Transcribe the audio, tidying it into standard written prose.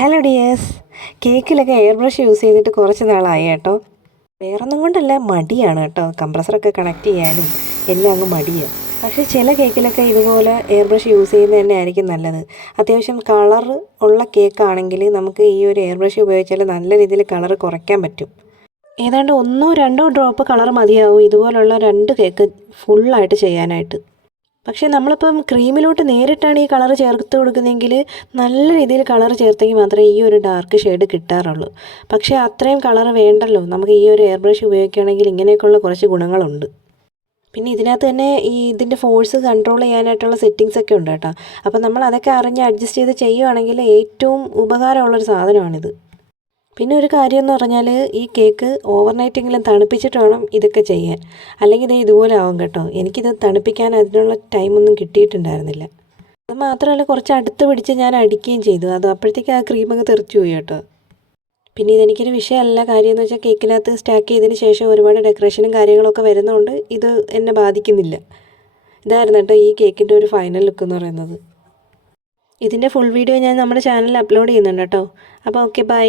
Hello dears, കേക്കിലൊക്കെ air brush use ചെയ്തിട്ട് കുറച്ച് നാളായി കേട്ടോ. വേറൊന്നും കൊണ്ടല്ല, മടിയാണ് കേട്ടോ. കംപ്രസറൊക്കെ കണക്ട് ചെയ്യാനും എല്ലാം അങ്ങ് മടിയാണ്. പക്ഷേ ചില കേക്കിലൊക്കെ ഇതുപോലെ എയർ ബ്രഷ് യൂസ് ചെയ്യുന്നത് തന്നെ ആയിരിക്കും നല്ലത്. അത്യാവശ്യം കളർ ഉള്ള കേക്കാണെങ്കിൽ നമുക്ക് ഈ ഒരു എയർ ബ്രഷ് ഉപയോഗിച്ചാൽ നല്ല രീതിയിൽ കളർ കുറയ്ക്കാൻ പറ്റും. ഏതാണ്ട് 1-2 ഡ്രോപ്പ് കളർ മതിയാവും ഇതുപോലുള്ള 2 കേക്ക് ഫുള്ളായിട്ട് ചെയ്യാനായിട്ട്. പക്ഷേ നമ്മളിപ്പം ക്രീമിലോട്ട് നേരിട്ടാണ് ഈ കളർ ചേർത്ത് കൊടുക്കുന്നതെങ്കിൽ നല്ല രീതിയിൽ കളർ ചേർത്തെങ്കിൽ മാത്രമേ ഈ ഒരു ഡാർക്ക് ഷെയ്ഡ് കിട്ടാറുള്ളൂ. പക്ഷേ അത്രയും കളർ വേണ്ടല്ലോ, നമുക്ക് ഈ ഒരു എയർ ബ്രഷ് ഉപയോഗിക്കുകയാണെങ്കിൽ ഇങ്ങനെയൊക്കെയുള്ള കുറച്ച് ഗുണങ്ങളുണ്ട്. പിന്നെ ഇതിനകത്ത് തന്നെ ഇതിൻ്റെ ഫോഴ്സ് കൺട്രോൾ ചെയ്യാനായിട്ടുള്ള സെറ്റിങ്സ് ഒക്കെ ഉണ്ട് കേട്ടോ. അപ്പം നമ്മൾ അതൊക്കെ അറിഞ്ഞ് അഡ്ജസ്റ്റ് ചെയ്ത് ചെയ്യുവാണെങ്കിൽ ഏറ്റവും ഉപകാരമുള്ളൊരു സാധനമാണിത്. പിന്നെ ഒരു കാര്യം എന്ന് പറഞ്ഞാൽ ഈ കേക്ക് ഓവർനൈറ്റെങ്കിലും തണുപ്പിച്ചിട്ട് വേണം ഇതൊക്കെ ചെയ്യാൻ, അല്ലെങ്കിൽ ഇത് ഇതുപോലെ ആവും കേട്ടോ. എനിക്കിത് തണുപ്പിക്കാൻ അതിനുള്ള ടൈമൊന്നും കിട്ടിയിട്ടുണ്ടായിരുന്നില്ല. അത് മാത്രമല്ല, കുറച്ച് അടുത്ത് പിടിച്ച് ഞാൻ അടിക്കുകയും ചെയ്തു. അത് അപ്പോഴത്തേക്ക് ആ ക്രീമൊക്കെ തെറിച്ചു പോയി കേട്ടോ. പിന്നെ ഇതെനിക്കൊരു വിഷയമല്ല. കാര്യം എന്ന് വെച്ചാൽ കേക്കിനകത്ത് സ്റ്റാക്ക് ചെയ്തതിന് ശേഷം ഒരുപാട് ഡെക്കറേഷനും കാര്യങ്ങളൊക്കെ വരുന്നതുകൊണ്ട് ഇത് എന്നെ ബാധിക്കുന്നില്ല. ഇതായിരുന്നു കേട്ടോ ഈ കേക്കിൻ്റെ ഒരു ഫൈനൽ ലുക്ക് എന്ന് പറയുന്നത്. ഇതിൻ്റെ ഫുൾ വീഡിയോ ഞാൻ നമ്മുടെ ചാനലിൽ അപ്ലോഡ് ചെയ്യുന്നുണ്ട് കേട്ടോ. അപ്പോൾ ഓക്കെ, ബൈ.